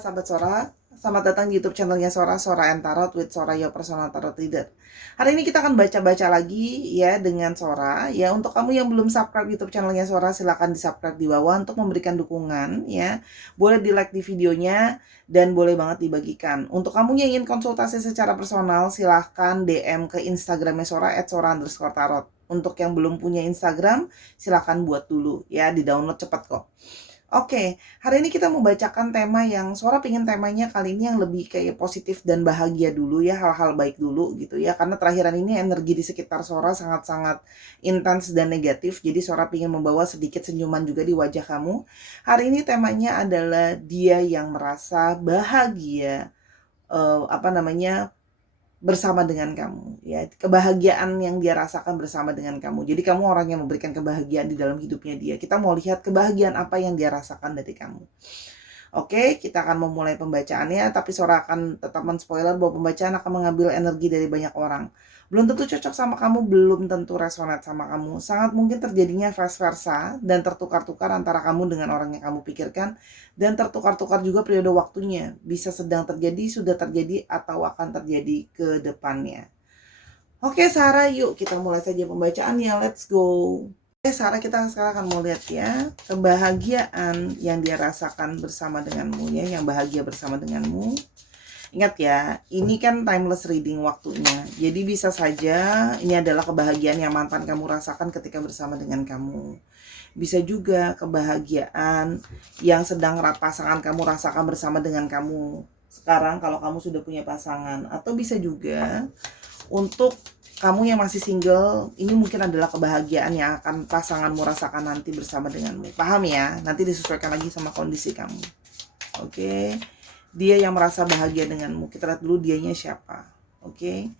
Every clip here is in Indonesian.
sahabat Sora, selamat datang di YouTube channelnya Sora, Sora and Tarot with Sora Your Personal Tarot Reader. Hari ini kita akan baca-baca lagi ya dengan Sora. Ya, untuk kamu yang belum subscribe YouTube channelnya Sora, silakan di-subscribe di bawah untuk memberikan dukungan ya. Boleh di-like di videonya dan boleh banget dibagikan. Untuk kamu yang ingin konsultasi secara personal, silahkan DM ke Instagramnya Sora @sora_tarot. Untuk yang belum punya Instagram, silahkan buat dulu ya, di-download cepat kok. Oke, hari ini kita mau bacakan tema yang Sora pingin temanya kali ini yang lebih kayak positif dan bahagia dulu ya, hal-hal baik dulu gitu ya. Karena terakhiran ini energi di sekitar Sora sangat-sangat intens dan negatif, jadi Sora pingin membawa sedikit senyuman juga di wajah kamu. Hari ini temanya adalah dia yang merasa bahagia, bersama dengan kamu ya, kebahagiaan yang dia rasakan bersama dengan kamu. Jadi kamu orang yang memberikan kebahagiaan di dalam hidupnya dia. Kita mau lihat kebahagiaan apa yang dia rasakan dari kamu. Oke, kita akan memulai pembacaannya, tapi Sora akan tetap men-spoiler bahwa pembacaan akan mengambil energi dari banyak orang. Belum tentu cocok sama kamu, belum tentu resonate sama kamu. Sangat mungkin terjadinya vice versa dan tertukar-tukar antara kamu dengan orang yang kamu pikirkan, dan tertukar-tukar juga periode waktunya. Bisa sedang terjadi, sudah terjadi, atau akan terjadi ke depannya. Oke, Sarah, yuk kita mulai saja pembacaannya. Let's go. Oke, Sarah, kita sekarang akan mau lihat ya kebahagiaan yang dia rasakan bersama denganmu ya, yang bahagia bersama denganmu. Ingat ya, ini kan timeless reading waktunya. Jadi bisa saja ini adalah kebahagiaan yang mantan kamu rasakan ketika bersama dengan kamu. Bisa juga kebahagiaan yang sedang pasangan kamu rasakan bersama dengan kamu sekarang kalau kamu sudah punya pasangan. Atau bisa juga untuk kamu yang masih single, ini mungkin adalah kebahagiaan yang akan pasanganmu rasakan nanti bersama denganmu. Paham ya? Nanti disesuaikan lagi sama kondisi kamu. Oke. Dia yang merasa bahagia denganmu. Kita lihat dulu dianya siapa. Oke.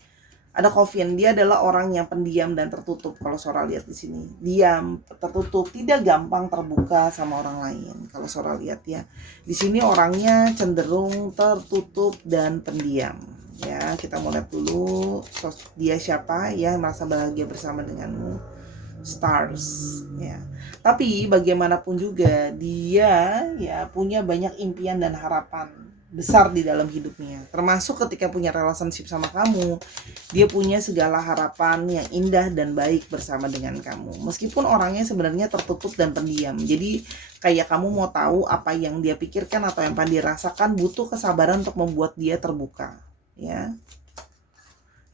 Ada Coffin, dia adalah orang yang pendiam dan tertutup. Kalau Sora lihat di sini, diam, tertutup, tidak gampang terbuka sama orang lain. Kalau Sora lihat ya, di sini orangnya cenderung tertutup dan pendiam. Ya, kita mau lihat dulu dia siapa yang merasa bahagia bersama denganmu. Stars ya. Tapi bagaimanapun juga dia ya punya banyak impian dan harapan besar di dalam hidupnya. Termasuk ketika punya relationship sama kamu, dia punya segala harapan yang indah dan baik bersama dengan kamu. Meskipun orangnya sebenarnya tertutup dan pendiam. Jadi kayak kamu mau tahu apa yang dia pikirkan atau yang dia rasakan, butuh kesabaran untuk membuat dia terbuka, ya.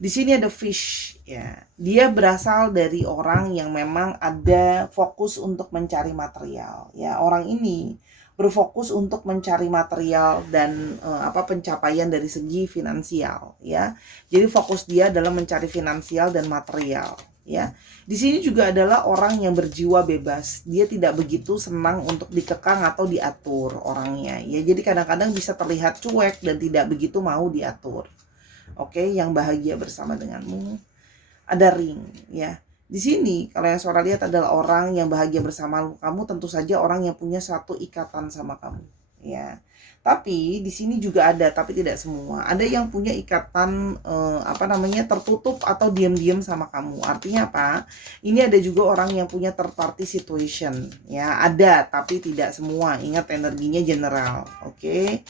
Di sini ada fish ya. Dia berasal dari orang yang memang ada fokus untuk mencari material ya. Orang ini berfokus untuk mencari material dan pencapaian dari segi finansial ya. Jadi fokus dia adalah mencari finansial dan material ya. Di sini juga adalah orang yang berjiwa bebas. Dia tidak begitu senang untuk dikekang atau diatur orangnya ya. Jadi kadang-kadang bisa terlihat cuek dan tidak begitu mau diatur. Oke, yang bahagia bersama denganmu. Ada ring ya. Di sini kalau yang Sora lihat adalah orang yang bahagia bersama kamu, tentu saja orang yang punya satu ikatan sama kamu ya. Tapi di sini juga ada, tapi tidak semua. Ada yang punya ikatan tertutup atau diam-diam sama kamu. Artinya apa? Ini ada juga orang yang punya third party situation ya. Ada, tapi tidak semua. Ingat energinya general. Oke.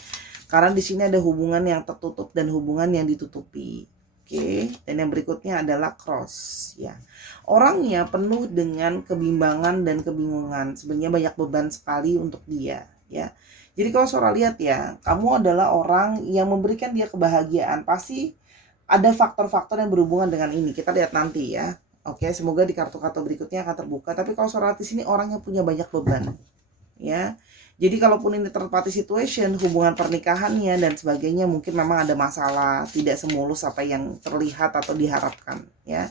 Karena di sini ada hubungan yang tertutup dan hubungan yang ditutupi. Oke, dan yang berikutnya adalah cross ya. Orangnya penuh dengan kebimbangan dan kebingungan. Sebenarnya banyak beban sekali untuk dia ya. Jadi kalau Sora lihat ya, kamu adalah orang yang memberikan dia kebahagiaan. Pasti ada faktor-faktor yang berhubungan dengan ini. Kita lihat nanti ya. Oke, semoga di kartu-kartu berikutnya akan terbuka. Tapi kalau Sora lihat di sini orang yang punya banyak beban ya. Jadi kalaupun ini third party situation, hubungan pernikahannya dan sebagainya mungkin memang ada masalah, tidak semulus apa yang terlihat atau diharapkan ya.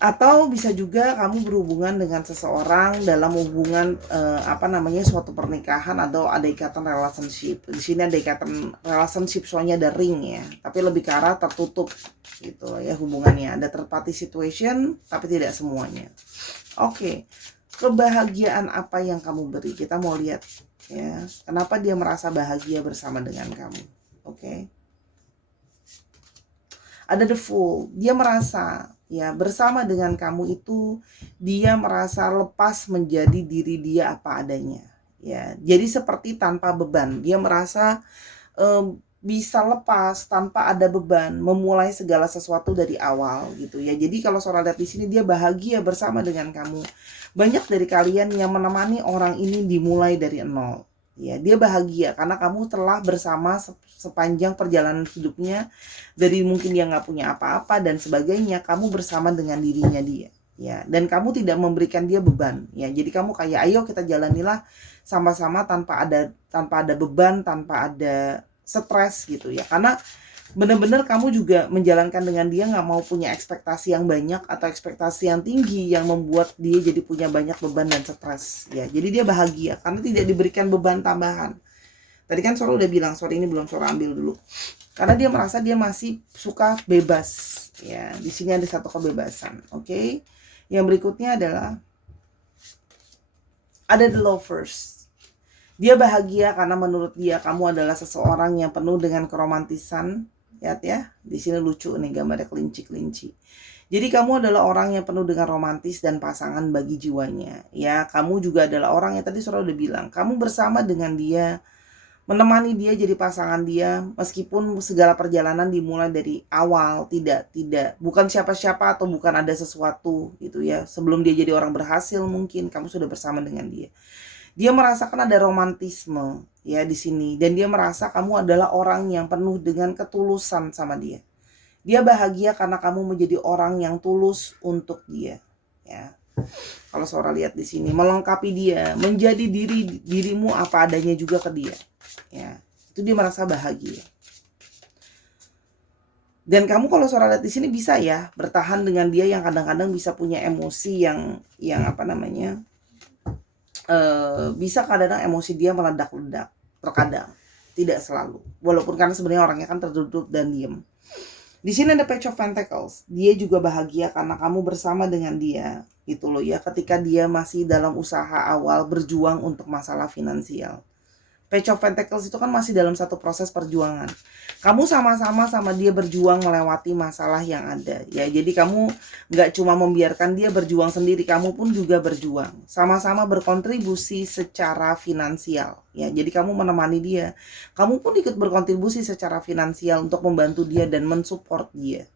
Atau bisa juga kamu berhubungan dengan seseorang dalam hubungan suatu pernikahan atau ada ikatan relationship. Di sini ada ikatan relationship, soalnya ada ring ya, tapi lebih ke arah tertutup gitu ya hubungannya. Ada third party situation tapi tidak semuanya. Oke. Kebahagiaan apa yang kamu beri? Kita mau lihat ya. Kenapa dia merasa bahagia bersama dengan kamu? Oke. Ada the Fool. Dia merasa ya bersama dengan kamu itu dia merasa lepas menjadi diri dia apa adanya ya. Jadi seperti tanpa beban. Dia merasa bisa lepas tanpa ada beban, memulai segala sesuatu dari awal gitu ya. Jadi kalau Saudara lihat di sini, dia bahagia bersama dengan kamu. Banyak dari kalian yang menemani orang ini dimulai dari nol. Ya, dia bahagia karena kamu telah bersama sepanjang perjalanan hidupnya, dari mungkin dia nggak punya apa-apa dan sebagainya, kamu bersama dengan dirinya dia. Ya, dan kamu tidak memberikan dia beban. Ya, jadi kamu kayak ayo kita jalanilah sama-sama tanpa ada beban, tanpa ada stres gitu ya. Karena benar-benar kamu juga menjalankan dengan dia, nggak mau punya ekspektasi yang banyak atau ekspektasi yang tinggi yang membuat dia jadi punya banyak beban dan stres ya. Jadi dia bahagia karena tidak diberikan beban tambahan. Tadi kan Sora udah bilang, sore ini belum Sora ambil dulu. Karena dia merasa dia masih suka bebas ya. Di sini ada satu kebebasan, oke? Yang berikutnya adalah ada the lovers. Dia bahagia karena menurut dia kamu adalah seseorang yang penuh dengan keromantisan. Lihat ya, di sini lucu nih gambarnya kelinci-kelinci. Jadi kamu adalah orang yang penuh dengan romantis dan pasangan bagi jiwanya. Ya, kamu juga adalah orang yang tadi Sora udah bilang, kamu bersama dengan dia, menemani dia jadi pasangan dia, meskipun segala perjalanan dimulai dari awal, tidak bukan siapa-siapa atau bukan ada sesuatu gitu ya. Sebelum dia jadi orang berhasil mungkin kamu sudah bersama dengan dia. Dia merasakan ada romantisme ya di sini, dan dia merasa kamu adalah orang yang penuh dengan ketulusan sama dia. Dia bahagia karena kamu menjadi orang yang tulus untuk dia ya. Kalau Sora lihat di sini, melengkapi dia, menjadi dirimu apa adanya juga ke dia ya. Itu dia merasa bahagia. Dan kamu kalau Sora lihat di sini bisa ya bertahan dengan dia yang kadang-kadang bisa punya emosi yang apa namanya, bisa kadang-kadang emosi dia meledak-ledak, terkadang, tidak selalu. Walaupun karena sebenarnya orangnya kan tertutup dan diem. Di sini ada Page of Pentacles. Dia juga bahagia karena kamu bersama dengan dia, gitu loh ya. Ketika dia masih dalam usaha awal berjuang untuk masalah finansial. Page of Pentacles itu kan masih dalam satu proses perjuangan. Kamu sama-sama sama dia berjuang melewati masalah yang ada ya. Jadi kamu nggak cuma membiarkan dia berjuang sendiri, kamu pun juga berjuang. Sama-sama berkontribusi secara finansial ya. Jadi kamu menemani dia. Kamu pun ikut berkontribusi secara finansial untuk membantu dia dan mensupport dia.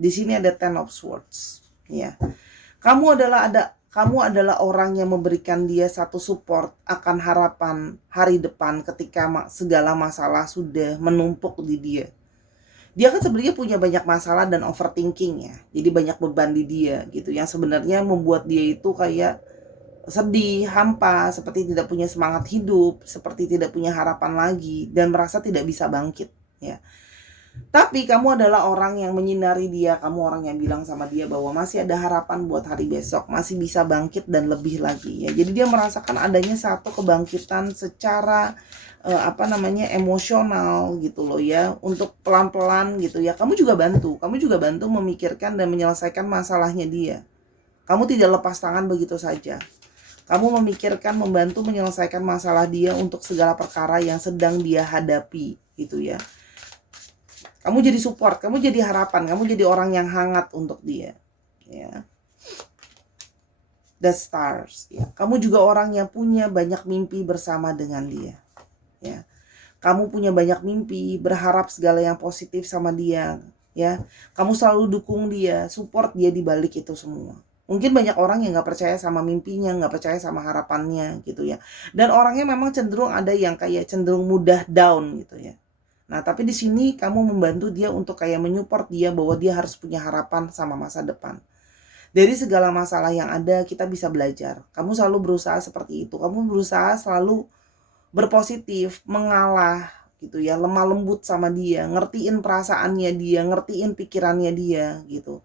Di sini ada Ten of Swords ya. Kamu adalah orang yang memberikan dia satu support akan harapan hari depan ketika segala masalah sudah menumpuk di dia. Dia kan sebenarnya punya banyak masalah dan overthinking ya. Jadi banyak beban di dia gitu yang sebenarnya membuat dia itu kayak sedih, hampa, seperti tidak punya semangat hidup, seperti tidak punya harapan lagi dan merasa tidak bisa bangkit ya. Tapi kamu adalah orang yang menyinari dia, kamu orang yang bilang sama dia bahwa masih ada harapan buat hari besok, masih bisa bangkit dan lebih lagi ya. Jadi dia merasakan adanya satu kebangkitan secara emosional gitu loh ya, untuk pelan-pelan gitu ya. Kamu juga bantu memikirkan dan menyelesaikan masalahnya dia. Kamu tidak lepas tangan begitu saja. Kamu memikirkan, membantu menyelesaikan masalah dia untuk segala perkara yang sedang dia hadapi gitu ya. Kamu jadi support, kamu jadi harapan, kamu jadi orang yang hangat untuk dia. Ya. The Stars. Ya. Kamu juga orang yang punya banyak mimpi bersama dengan dia. Ya. Kamu punya banyak mimpi, berharap segala yang positif sama dia. Ya. Kamu selalu dukung dia, support dia di balik itu semua. Mungkin banyak orang yang gak percaya sama mimpinya, gak percaya sama harapannya gitu ya. Dan orangnya memang cenderung ada yang kayak cenderung mudah down gitu ya. Nah, tapi di sini kamu membantu dia untuk kayak menyupport dia bahwa dia harus punya harapan sama masa depan. Dari segala masalah yang ada, kita bisa belajar. Kamu selalu berusaha seperti itu. Kamu berusaha selalu berpositif, mengalah gitu ya, lemah lembut sama dia, ngertiin perasaannya dia, ngertiin pikirannya dia gitu.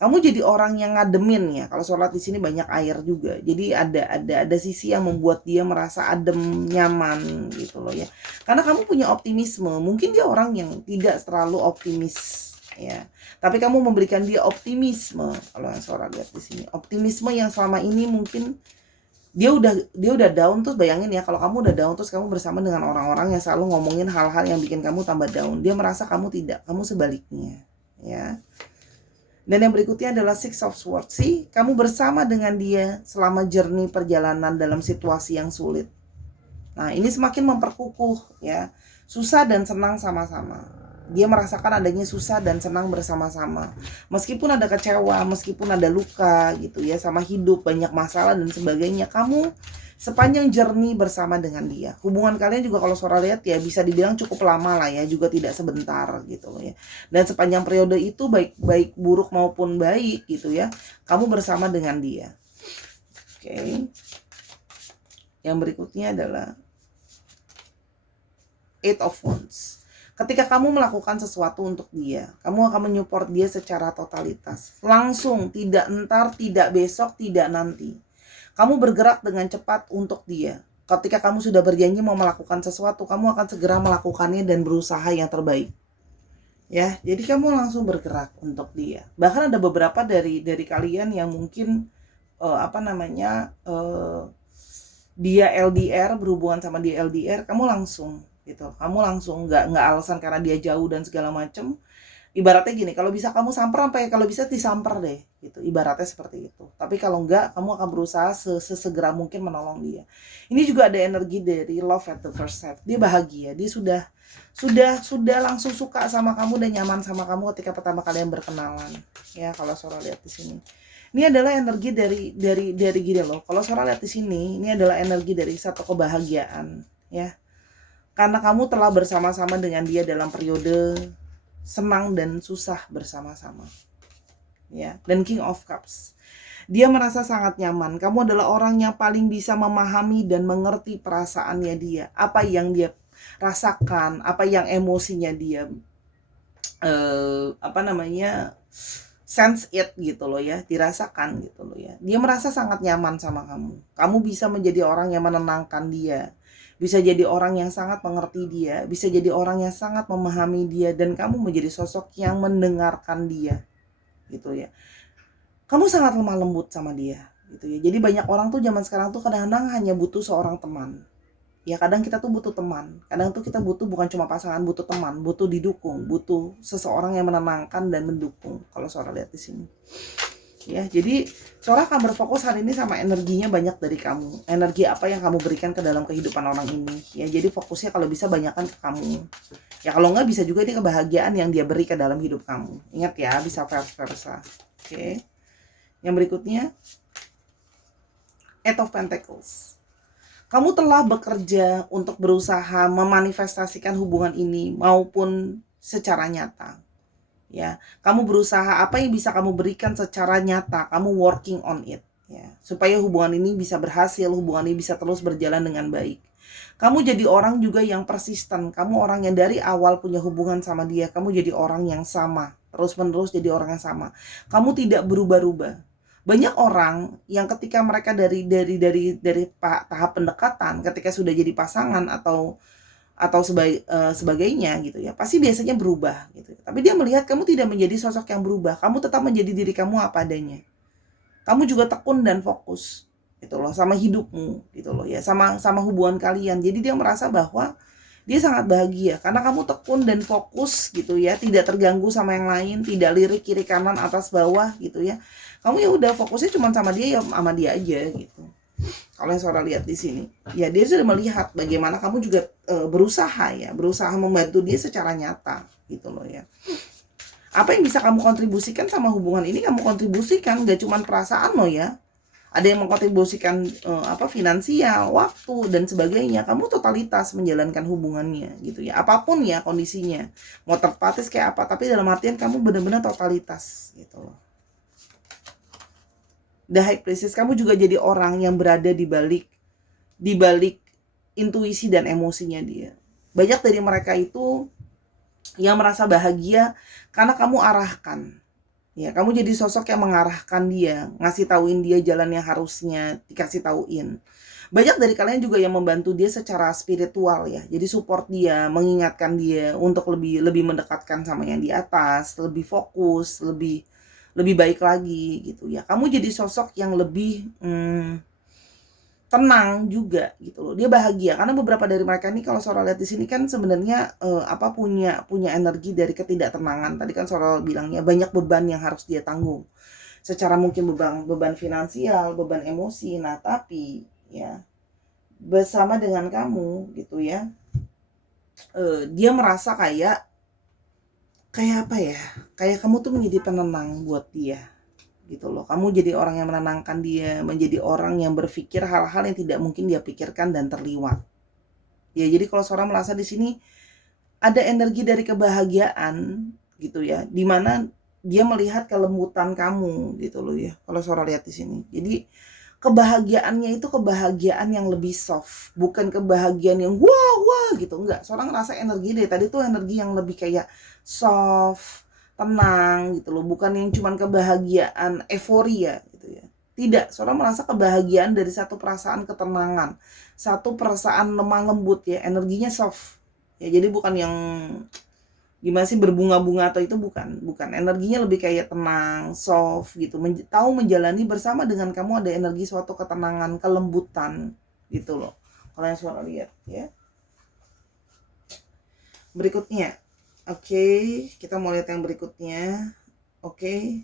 Kamu jadi orang yang ngademin ya. Kalau sholat di sini banyak air juga. Jadi ada sisi yang membuat dia merasa adem, nyaman gitu loh ya. Karena kamu punya optimisme. Mungkin dia orang yang tidak terlalu optimis ya. Tapi kamu memberikan dia optimisme. Kalau yang sholat lihat di sini, optimisme yang selama ini mungkin dia udah down. Terus bayangin ya, kalau kamu udah down terus kamu bersama dengan orang-orang yang selalu ngomongin hal-hal yang bikin kamu tambah down. Dia merasa kamu tidak, kamu sebaliknya ya. Dan yang berikutnya adalah Six of Swords. Kamu bersama dengan dia selama journey perjalanan dalam situasi yang sulit. Nah, ini semakin memperkukuh ya. Susah dan senang sama-sama. Dia merasakan adanya susah dan senang bersama-sama. Meskipun ada kecewa, meskipun ada luka gitu ya sama hidup, banyak masalah dan sebagainya, kamu sepanjang journey bersama dengan dia. Hubungan kalian juga kalau Sora lihat ya bisa dibilang cukup lama lah ya, juga tidak sebentar gitu loh ya. Dan sepanjang periode itu baik buruk maupun baik gitu ya, kamu bersama dengan dia. Oke. Yang berikutnya adalah Eight of Wands. Ketika kamu melakukan sesuatu untuk dia, kamu akan menyupport dia secara totalitas. Langsung, tidak entar, tidak besok, tidak nanti. Kamu bergerak dengan cepat untuk dia. Ketika kamu sudah berjanji mau melakukan sesuatu, kamu akan segera melakukannya dan berusaha yang terbaik. Ya, jadi kamu langsung bergerak untuk dia. Bahkan ada beberapa dari kalian yang mungkin dia LDR, berhubungan sama dia LDR, kamu langsung gitu. Kamu langsung nggak alasan karena dia jauh dan segala macem. Ibaratnya gini, kalau bisa kamu samper sampai kalau bisa disamper deh gitu. Ibaratnya seperti itu. Tapi kalau enggak, kamu akan berusaha sesegera mungkin menolong dia. Ini juga ada energi dari love at the first sight. Dia bahagia, dia sudah langsung suka sama kamu dan nyaman sama kamu ketika pertama kalian berkenalan. Ya, kalau Sora lihat di sini. Ini adalah energi dari gini loh. Kalau Sora lihat di sini, ini adalah energi dari satu kebahagiaan, ya. Karena kamu telah bersama-sama dengan dia dalam periode senang dan susah bersama-sama. Ya, dan King of Cups. Dia merasa sangat nyaman. Kamu adalah orang yang paling bisa memahami dan mengerti perasaannya dia. Apa yang dia rasakan, apa yang emosinya dia sense it gitu loh ya, dirasakan gitu loh ya. Dia merasa sangat nyaman sama kamu. Kamu bisa menjadi orang yang menenangkan dia. Bisa jadi orang yang sangat mengerti dia, bisa jadi orang yang sangat memahami dia, dan kamu menjadi sosok yang mendengarkan dia gitu ya. Kamu sangat lemah lembut sama dia gitu ya. Jadi banyak orang tuh zaman sekarang tuh kadang-kadang hanya butuh seorang teman. Ya kadang kita tuh butuh teman, kadang tuh kita butuh bukan cuma pasangan, butuh teman, butuh didukung, butuh seseorang yang menenangkan dan mendukung. Kalau Sora lihat di sini. Ya, jadi Sora akan berfokus hari ini sama energinya banyak dari kamu. Energi apa yang kamu berikan ke dalam kehidupan orang ini. Ya, jadi fokusnya kalau bisa banyakkan ke kamu. Ya, kalau enggak bisa juga ini kebahagiaan yang dia beri ke dalam hidup kamu. Ingat ya, bisa vice versa. Oke. Yang berikutnya, Eight of Pentacles. Kamu telah bekerja untuk berusaha memanifestasikan hubungan ini maupun secara nyata. Ya, kamu berusaha apa yang bisa kamu berikan secara nyata, kamu working on it ya, supaya hubungan ini bisa berhasil, hubungan ini bisa terus berjalan dengan baik. Kamu jadi orang juga yang persisten, kamu orang yang dari awal punya hubungan sama dia, kamu jadi orang yang sama, terus-menerus jadi orang yang sama. Kamu tidak berubah-ubah. Banyak orang yang ketika mereka dari tahap pendekatan, ketika sudah jadi pasangan atau sebagainya gitu ya, pasti biasanya berubah gitu. Tapi dia melihat kamu tidak menjadi sosok yang berubah, kamu tetap menjadi diri kamu apa adanya. Kamu juga tekun dan fokus gitu loh sama hidupmu gitu loh ya, sama hubungan kalian. Jadi dia merasa bahwa dia sangat bahagia karena kamu tekun dan fokus gitu ya, tidak terganggu sama yang lain, tidak lirik kiri kanan atas bawah gitu ya. Kamu ya udah fokusnya cuma sama dia, ya sama dia aja gitu. Kalau yang Sora lihat di sini, ya dia sudah melihat bagaimana kamu juga berusaha membantu dia secara nyata gitu loh ya. Apa yang bisa kamu kontribusikan sama hubungan ini, kamu kontribusikan, gak cuma perasaan lo ya. Ada yang mengkontribusikan finansial, waktu dan sebagainya. Kamu totalitas menjalankan hubungannya gitu ya. Apapun ya kondisinya, mau terpatis kayak apa, tapi dalam artian kamu benar-benar totalitas gitu loh. The High Priestess, kamu juga jadi orang yang berada di balik intuisi dan emosinya dia. Banyak dari mereka itu yang merasa bahagia karena kamu arahkan. Ya, kamu jadi sosok yang mengarahkan dia, ngasih tauin dia jalan yang harusnya dikasih tauin. Banyak dari kalian juga yang membantu dia secara spiritual ya. Jadi support dia, mengingatkan dia untuk lebih mendekatkan sama yang di atas, lebih fokus, lebih baik lagi gitu ya. Kamu jadi sosok yang lebih tenang juga gitu loh. Dia bahagia karena beberapa dari mereka ini kalau Sora lihat di sini kan sebenarnya punya energi dari ketidaktenangan. Tadi kan Sora bilangnya banyak beban yang harus dia tanggung. Secara mungkin beban finansial, beban emosi. Nah, tapi ya bersama dengan kamu gitu ya. Dia merasa kayak apa ya? Kayak kamu tuh menjadi penenang buat dia gitu loh. Kamu jadi orang yang menenangkan dia, menjadi orang yang berpikir hal-hal yang tidak mungkin dia pikirkan dan terliwat. Ya, jadi kalau seorang merasa di sini ada energi dari kebahagiaan gitu ya, dimana dia melihat kelembutan kamu gitu loh ya. Kalau seorang lihat di sini. Jadi kebahagiaannya itu kebahagiaan yang lebih soft, bukan kebahagiaan yang wah wah gitu, enggak. Seorang ngerasa energi dari tadi tuh energi yang lebih kayak soft, tenang gitu loh, bukan yang cuman kebahagiaan euforia gitu ya. Tidak, seorang merasa kebahagiaan dari satu perasaan ketenangan, satu perasaan lemah lembut ya, energinya soft. Ya, jadi bukan yang gimana sih berbunga-bunga atau itu, bukan energinya lebih kayak tenang, soft gitu, tahu menjalani bersama dengan kamu ada energi suatu ketenangan, kelembutan gitu loh kalau yang suara lihat ya. Berikutnya, oke, kita mau lihat yang berikutnya. Oke,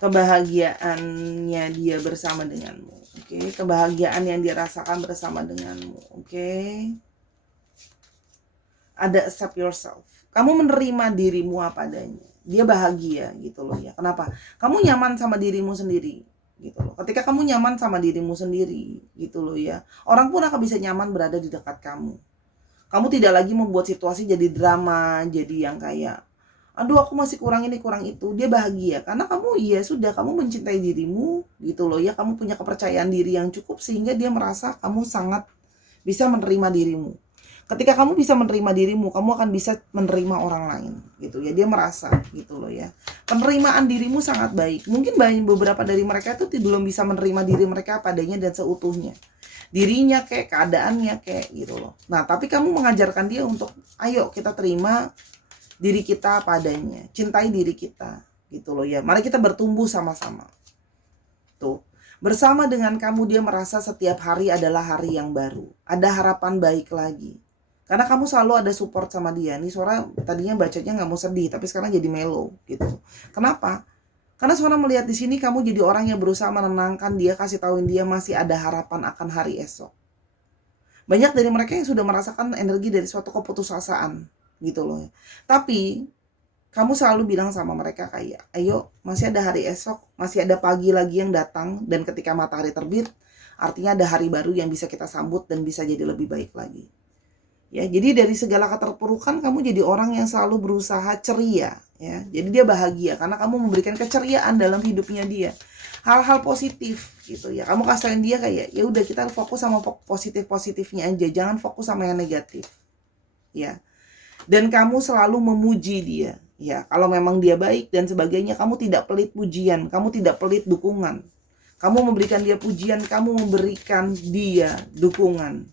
kebahagiaannya dia bersama denganmu. Oke, kebahagiaan yang dia rasakan bersama denganmu. Oke, ada accept yourself. Kamu menerima dirimu apa adanya. Dia bahagia gitu loh ya. Kenapa? Kamu nyaman sama dirimu sendiri gitu loh. Ketika kamu nyaman sama dirimu sendiri gitu loh ya, orang pun akan bisa nyaman berada di dekat kamu. Kamu tidak lagi membuat situasi jadi drama, jadi yang kayak aduh aku masih kurang ini kurang itu. Dia bahagia karena kamu ya sudah, kamu mencintai dirimu gitu loh ya. Kamu punya kepercayaan diri yang cukup sehingga dia merasa kamu sangat bisa menerima dirimu. Ketika kamu bisa menerima dirimu, kamu akan bisa menerima orang lain gitu ya. Dia merasa gitu loh ya. Penerimaan dirimu sangat baik. Mungkin beberapa dari mereka itu belum bisa menerima diri mereka padanya dan seutuhnya. Dirinya kayak keadaannya kayak gitu loh. Nah, tapi kamu mengajarkan dia untuk ayo kita terima diri kita padanya. Cintai diri kita gitu loh ya. Mari kita bertumbuh sama-sama. Tuh. Bersama dengan kamu dia merasa setiap hari adalah hari yang baru. Ada harapan baik lagi. Karena kamu selalu ada support sama dia. Nih Sora tadinya bacanya nggak mau sedih, tapi sekarang jadi mellow gitu. Kenapa? Karena Sora melihat di sini kamu jadi orang yang berusaha menenangkan dia, kasih tahuin dia masih ada harapan akan hari esok. Banyak dari mereka yang sudah merasakan energi dari suatu keputusasaan gitu loh. Tapi kamu selalu bilang sama mereka kayak, ayo masih ada hari esok, masih ada pagi lagi yang datang, dan ketika matahari terbit, artinya ada hari baru yang bisa kita sambut dan bisa jadi lebih baik lagi. Ya, jadi dari segala keterpurukan kamu jadi orang yang selalu berusaha ceria, ya. Jadi dia bahagia karena kamu memberikan keceriaan dalam hidupnya dia. Hal-hal positif gitu ya. Kamu kasihin dia kayak ya udah kita fokus sama positif-positifnya aja, jangan fokus sama yang negatif. Ya. Dan kamu selalu memuji dia. Ya, kalau memang dia baik dan sebagainya, kamu tidak pelit pujian, kamu tidak pelit dukungan. Kamu memberikan dia pujian, kamu memberikan dia dukungan.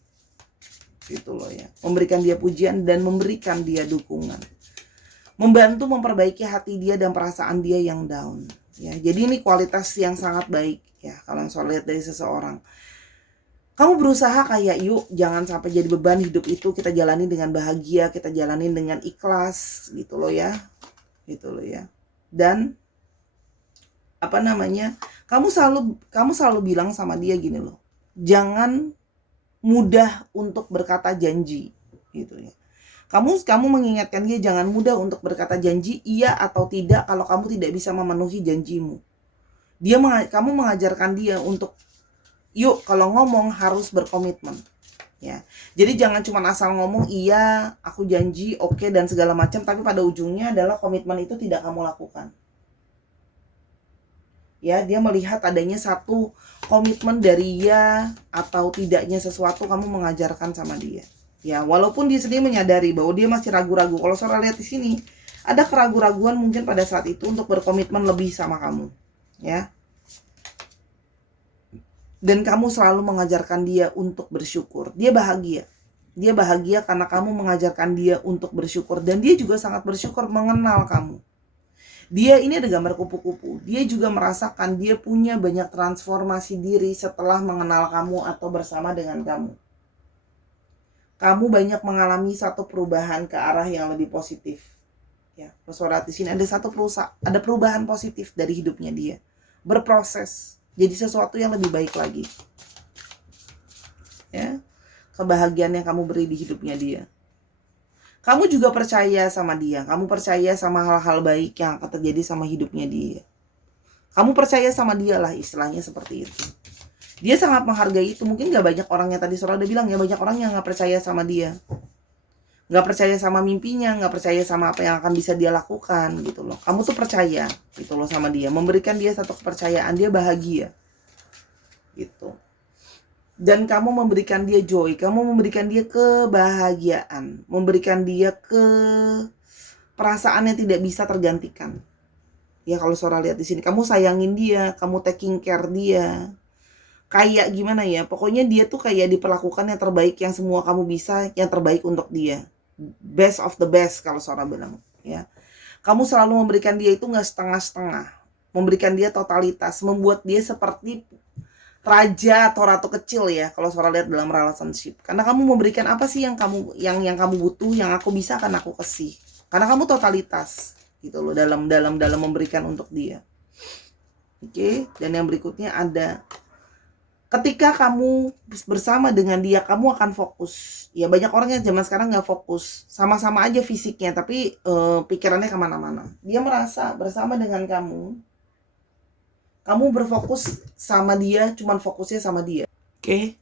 Gitu loh ya. Memberikan dia pujian dan memberikan dia dukungan. Membantu memperbaiki hati dia dan perasaan dia yang down. Ya, jadi ini kualitas yang sangat baik ya kalau yang soal lihat dari seseorang. Kamu berusaha kayak yuk jangan sampai jadi beban hidup itu, kita jalani dengan bahagia, kita jalani dengan ikhlas gitu loh ya. Gitu loh ya. Dan apa namanya? Kamu selalu bilang sama dia gini loh. Jangan mudah untuk berkata janji gitu ya. Kamu mengingatkan dia jangan mudah untuk berkata janji iya atau tidak kalau kamu tidak bisa memenuhi janjimu. Kamu mengajarkan dia untuk yuk kalau ngomong harus berkomitmen ya. Jadi jangan cuma asal ngomong iya, aku janji, oke dan segala macam, tapi pada ujungnya adalah komitmen itu tidak kamu lakukan. Ya, dia melihat adanya satu komitmen dari ya atau tidaknya sesuatu, kamu mengajarkan sama dia. Ya, walaupun dia sendiri menyadari bahwa dia masih ragu-ragu. Kalau Sora lihat di sini, ada keraguan-raguan mungkin pada saat itu untuk berkomitmen lebih sama kamu. Ya. Dan kamu selalu mengajarkan dia untuk bersyukur. Dia bahagia. Dia bahagia karena kamu mengajarkan dia untuk bersyukur. Dan dia juga sangat bersyukur mengenal kamu. Dia ini ada gambar kupu-kupu. Dia juga merasakan dia punya banyak transformasi diri setelah mengenal kamu atau bersama dengan kamu. Kamu banyak mengalami satu perubahan ke arah yang lebih positif. Ya, suara di sini ada perubahan positif dari hidupnya dia. Berproses jadi sesuatu yang lebih baik lagi. Ya, kebahagiaan yang kamu beri di hidupnya dia. Kamu juga percaya sama dia. Kamu percaya sama hal-hal baik yang akan terjadi sama hidupnya dia. Kamu percaya sama dia lah, istilahnya seperti itu. Dia sangat menghargai itu. Mungkin gak banyak orang yang tadi Sora udah bilang ya, banyak orang yang gak percaya sama dia. Gak percaya sama mimpinya, gak percaya sama apa yang akan bisa dia lakukan gitu loh. Kamu tuh percaya gitu loh sama dia. Memberikan dia satu kepercayaan, dia bahagia. Gitu. Dan kamu memberikan dia joy, kamu memberikan dia kebahagiaan, memberikan dia perasaan yang tidak bisa tergantikan. Ya kalau Sora lihat di sini, kamu sayangin dia, kamu taking care dia. Kayak gimana ya? Pokoknya dia tuh kayak diperlakukan yang terbaik, yang semua kamu bisa, yang terbaik untuk dia. Best of the best kalau Sora bilang, ya. Kamu selalu memberikan dia itu nggak setengah-setengah, memberikan dia totalitas, membuat dia seperti raja atau ratu kecil ya kalau Sora lihat dalam relationship. Karena kamu memberikan apa sih yang kamu butuh, yang aku bisa akan aku kasih. Karena kamu totalitas gitu loh dalam memberikan untuk dia. Oke, dan yang berikutnya ada ketika kamu bersama dengan dia, kamu akan fokus. Ya banyak orang yang zaman sekarang nggak fokus, sama-sama aja fisiknya, tapi pikirannya kemana-mana. Dia merasa bersama dengan kamu berfokus sama dia, cuman fokusnya sama dia. Oke?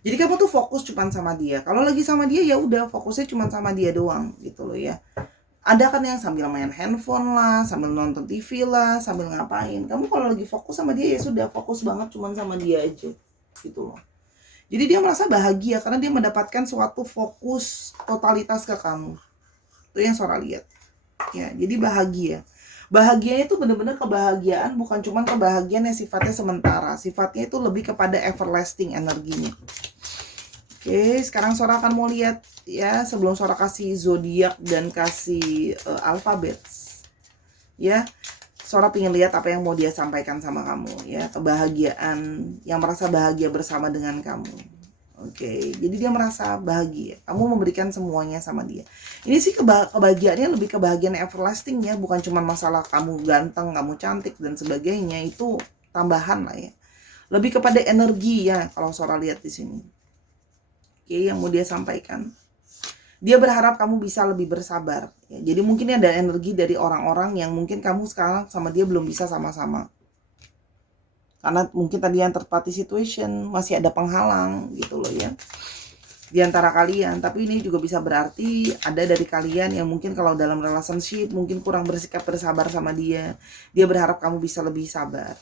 Jadi kamu tuh fokus cuman sama dia. Kalau lagi sama dia ya udah fokusnya cuman sama dia doang gitu loh ya. Ada kan yang sambil main handphone lah, sambil nonton TV lah, sambil ngapain. Kamu kalau lagi fokus sama dia ya sudah fokus banget cuman sama dia aja gitu loh. Jadi dia merasa bahagia karena dia mendapatkan suatu fokus totalitas ke kamu. Itu yang Sora lihat. Ya, jadi bahagia. Bahagianya itu benar-benar kebahagiaan, bukan cuma kebahagiaan yang sifatnya sementara. Sifatnya itu lebih kepada everlasting energinya. Oke, sekarang Sora akan mau lihat ya, sebelum Sora kasih zodiak dan kasih alfabet. Ya, Sora pengen lihat apa yang mau dia sampaikan sama kamu ya, kebahagiaan, yang merasa bahagia bersama dengan kamu. Oke, jadi dia merasa bahagia. Kamu memberikan semuanya sama dia. Ini sih kebahagiaannya lebih kebahagiaan everlasting ya, bukan cuma masalah kamu ganteng, kamu cantik dan sebagainya, itu tambahan lah ya. Lebih kepada energi ya kalau Sora lihat di sini. Oke, yang mau dia sampaikan. Dia berharap kamu bisa lebih bersabar. Ya, jadi mungkin ada energi dari orang-orang yang mungkin kamu sekarang sama dia belum bisa sama-sama. Karena mungkin tadi yang third party situation masih ada penghalang gitu loh ya di antara kalian. Tapi ini juga bisa berarti ada dari kalian yang mungkin kalau dalam relationship mungkin kurang bersikap bersabar sama dia. Dia berharap kamu bisa lebih sabar.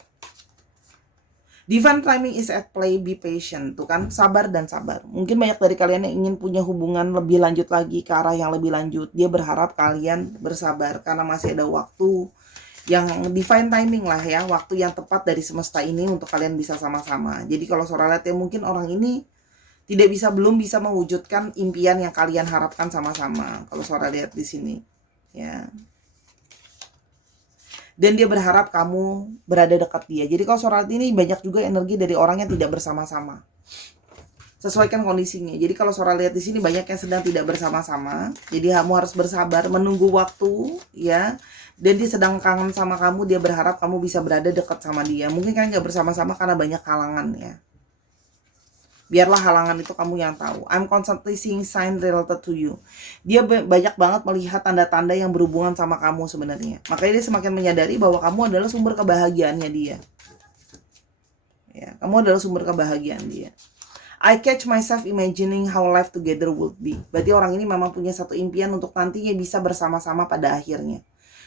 Divine timing is at play, be patient. Tuh kan, sabar dan sabar. Mungkin banyak dari kalian yang ingin punya hubungan lebih lanjut lagi, ke arah yang lebih lanjut. Dia berharap kalian bersabar karena masih ada waktu yang divine timing lah ya, waktu yang tepat dari semesta ini untuk kalian bisa sama-sama. Jadi kalau Sora lihat ya, mungkin orang ini belum bisa mewujudkan impian yang kalian harapkan sama-sama. Kalau Sora lihat di sini, ya. Dan dia berharap kamu berada dekat dia. Jadi kalau Sora lihat ini banyak juga energi dari orang yang tidak bersama-sama. Sesuaikan kondisinya. Jadi kalau Sora lihat di sini banyak yang sedang tidak bersama-sama. Jadi kamu harus bersabar, menunggu waktu, ya. Dan dia sedang kangen sama kamu, dia berharap kamu bisa berada dekat sama dia. Mungkin kalian gak bersama-sama karena banyak halangan ya. Biarlah halangan itu kamu yang tahu. I'm constantly seeing sign related to you. Dia banyak banget melihat tanda-tanda yang berhubungan sama kamu sebenarnya. Makanya dia semakin menyadari bahwa kamu adalah sumber kebahagiaannya dia. Ya, kamu adalah sumber kebahagiaan dia. I catch myself imagining how life together would be. Berarti orang ini memang punya satu impian untuk nantinya bisa bersama-sama pada akhirnya.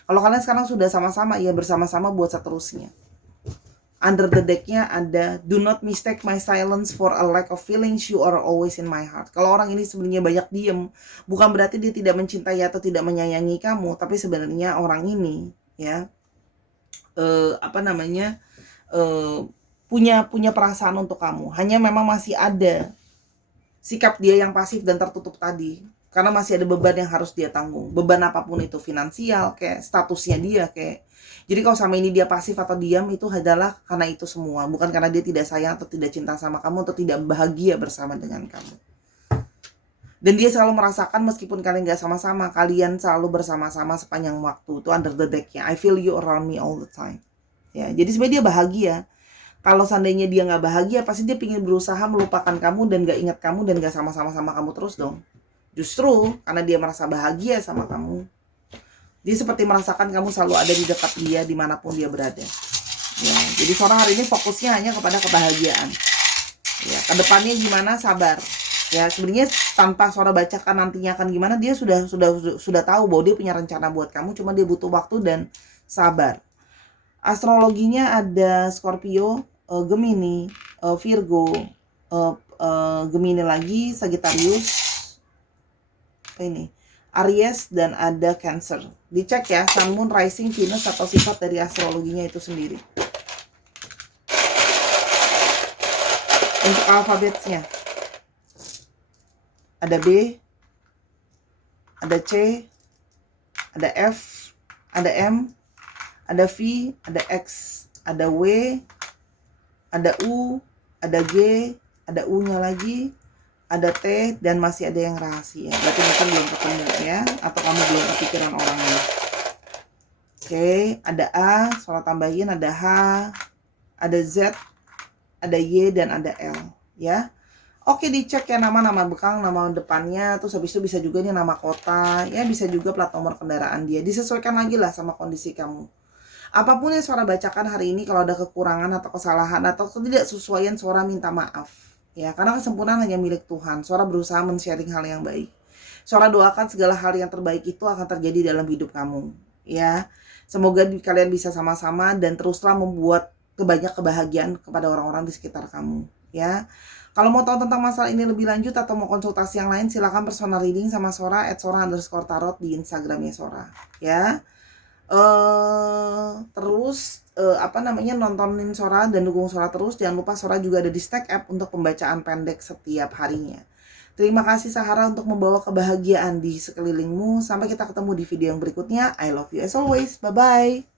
Kalau kalian sekarang sudah sama-sama, ya bersama-sama buat seterusnya. Under the deck-nya ada, do not mistake my silence for a lack of feelings, you are always in my heart. Kalau orang ini sebenarnya banyak diem, bukan berarti dia tidak mencintai atau tidak menyayangi kamu, tapi sebenarnya orang ini ya punya perasaan untuk kamu. Hanya memang masih ada sikap dia yang pasif dan tertutup tadi. karena masih ada beban yang harus dia tanggung. Beban apapun itu, finansial kayak statusnya dia kayak. Jadi kalau sama ini dia pasif atau diam itu adalah karena itu semua, bukan karena dia tidak sayang atau tidak cinta sama kamu atau tidak bahagia bersama dengan kamu. Dan dia selalu merasakan meskipun kalian gak sama-sama, kalian selalu bersama-sama sepanjang waktu. Itu under the deck-nya. I feel you around me all the time. Ya, jadi sebenarnya dia bahagia. Kalau seandainya dia nggak bahagia, pasti dia ingin berusaha melupakan kamu dan gak ingat kamu dan gak sama-sama sama kamu terus dong. Justru karena dia merasa bahagia sama kamu, dia seperti merasakan kamu selalu ada di dekat dia dimanapun dia berada. Ya, jadi seorang hari ini fokusnya hanya kepada kebahagiaan. Ya, kedepannya gimana, sabar. Ya, sebenarnya tanpa Sora bacakan nantinya akan gimana, dia sudah tahu bahwa dia punya rencana buat kamu, cuma dia butuh waktu dan sabar. Astrologinya ada Scorpio, Gemini, Virgo, Gemini lagi, Sagittarius, apa ini? Aries, dan ada Cancer. Dicek ya, Sun, Moon, Rising, Venus atau sifat dari astrologinya itu sendiri. Untuk alfabetnya ada B, ada C, ada F, ada M, ada V, ada X, ada W, ada U, ada G, ada U-nya lagi, ada T, dan masih ada yang rahasia. Berarti mungkin belum ketemu ya, atau kamu belum kepikiran orangnya. Oke, ada A, Sora tambahin, ada H, ada Z, ada Y, dan ada L ya. Oke, dicek ya nama belakang, nama depannya, terus habis itu bisa juga nih nama kota, ya bisa juga plat nomor kendaraan dia. Disesuaikan lagi lah sama kondisi kamu. Apapun yang Sora bacakan hari ini, kalau ada kekurangan atau kesalahan atau ketidaksesuaian, Sora minta maaf. Ya, karena kesempurnaan hanya milik Tuhan. Sora berusaha men-sharing hal yang baik. Sora doakan segala hal yang terbaik itu akan terjadi dalam hidup kamu. Ya, semoga kalian bisa sama-sama dan teruslah membuat banyak kebahagiaan kepada orang-orang di sekitar kamu. Ya. Kalau mau tahu tentang masalah ini lebih lanjut atau mau konsultasi yang lain, silakan personal reading sama Sora @sora_tarot di Instagramnya Sora. Ya. Terus nontonin Sora dan dukung Sora terus. Jangan lupa Sora juga ada di Stack App untuk pembacaan pendek setiap harinya. Terima kasih Sahara untuk membawa kebahagiaan di sekelilingmu. Sampai kita ketemu di video yang berikutnya. I love you as always. Bye bye.